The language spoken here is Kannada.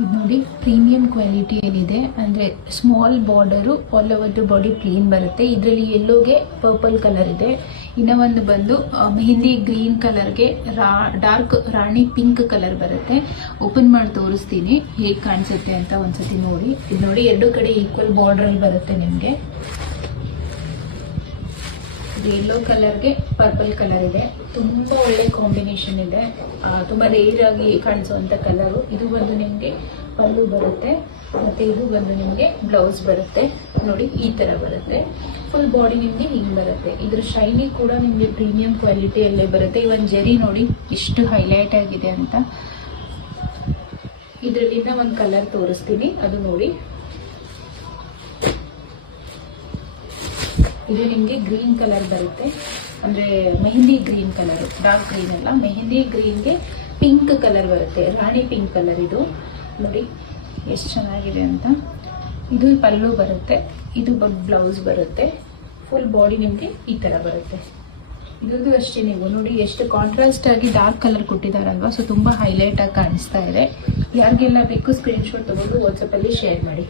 ಇದು ನೋಡಿ ಪ್ರೀಮಿಯಂ ಕ್ವಾಲಿಟಿಯಲ್ಲಿದೆ. ಅಂದರೆ small border, all over the body plain ಬರುತ್ತೆ. ಇದರಲ್ಲಿ ಯೆಲ್ಲೋಗೆ ಪರ್ಪಲ್ ಕಲರ್ ಇದೆ. ಇನ್ನು ಒಂದು ಬಂದು ಮೆಹಂದಿ ಗ್ರೀನ್ ಕಲರ್ಗೆ ಡಾರ್ಕ್ ರಾಣಿ ಪಿಂಕ್ ಕಲರ್ ಬರುತ್ತೆ. ಓಪನ್ ಮಾಡಿ ತೋರಿಸ್ತೀನಿ ಹೇಗೆ ಕಾಣಿಸುತ್ತೆ ಅಂತ ಒಂದ್ಸತಿ ನೋಡಿ. ಇದು ನೋಡಿ ಎರಡು ಕಡೆ ಈಕ್ವಲ್ ಬಾರ್ಡ್ರಲ್ಲಿ ಬರುತ್ತೆ ನಿಮಗೆ. ಯೆಲ್ಲೋ ಕಲರ್ಗೆ ಪರ್ಪಲ್ ಕಲರ್ ಇದೆ. ತುಂಬ ಒಳ್ಳೆ ಕಾಂಬಿನೇಷನ್ ಇದೆ. ತುಂಬ ರೇರ್ ಆಗಿ ಕಾಣಿಸುವಂಥ ಕಲರು. ಇದು ಬಂದು ನಿಮಗೆ ಪಲ್ಲು ಬರುತ್ತೆ, ಮತ್ತು ಇದು ಬಂದು ನಿಮಗೆ ಬ್ಲೌಸ್ ಬರುತ್ತೆ. ನೋಡಿ ಈ ಥರ ಬರುತ್ತೆ. ಫುಲ್ ಬಾಡಿ ನಿಮಗೆ ಹಿಂಗೆ ಬರುತ್ತೆ. ಇದ್ರ ಶೈನಿ ಕೂಡ ನಿಮಗೆ ಪ್ರೀಮಿಯಂ ಕ್ವಾಲಿಟಿಯಲ್ಲೇ ಬರುತ್ತೆ. ಇವನ್ ಜರಿ ನೋಡಿ ಎಷ್ಟು ಹೈಲೈಟ್ ಆಗಿದೆ ಅಂತ. ಇದರಲ್ಲಿಂದ ಒಂದು ಕಲರ್ ತೋರಿಸ್ತೀನಿ, ಅದು ನೋಡಿ. ಇದು ನಿಮಗೆ ಗ್ರೀನ್ ಕಲರ್ ಬರುತ್ತೆ. ಅಂದರೆ mehndi green colour, dark green ಅಲ್ಲ, ಮೆಹಂದಿ ಗ್ರೀನ್ಗೆ ಪಿಂಕ್ ಕಲರ್ ಬರುತ್ತೆ, ರಾಣಿ ಪಿಂಕ್ ಕಲರ್. ಇದು ನೋಡಿ ಎಷ್ಟು ಚೆನ್ನಾಗಿದೆ ಅಂತ. ಇದು ಪಲ್ಲು ಬರುತ್ತೆ, ಇದು ಬ್ಲೌಸ್ ಬರುತ್ತೆ. ಫುಲ್ ಬಾಡಿ ನಿಮಗೆ ಈ ಥರ ಬರುತ್ತೆ. ಇದು ಅಷ್ಟೇ. ನೀವು ನೋಡಿ ಎಷ್ಟು ಕಾಂಟ್ರಾಸ್ಟ್ ಆಗಿ ಡಾರ್ಕ್ ಕಲರ್ ಕೊಟ್ಟಿದ್ದಾರಲ್ವಾ, ಸೊ ತುಂಬ ಹೈಲೈಟ್ ಆಗಿ ಕಾಣಿಸ್ತಾ ಇದೆ. ಯಾರಿಗೆಲ್ಲ ಬೇಕು ಸ್ಕ್ರೀನ್ಶಾಟ್ ತಗೊಂಡು ವಾಟ್ಸಪ್ಪಲ್ಲಿ ಶೇರ್ ಮಾಡಿ.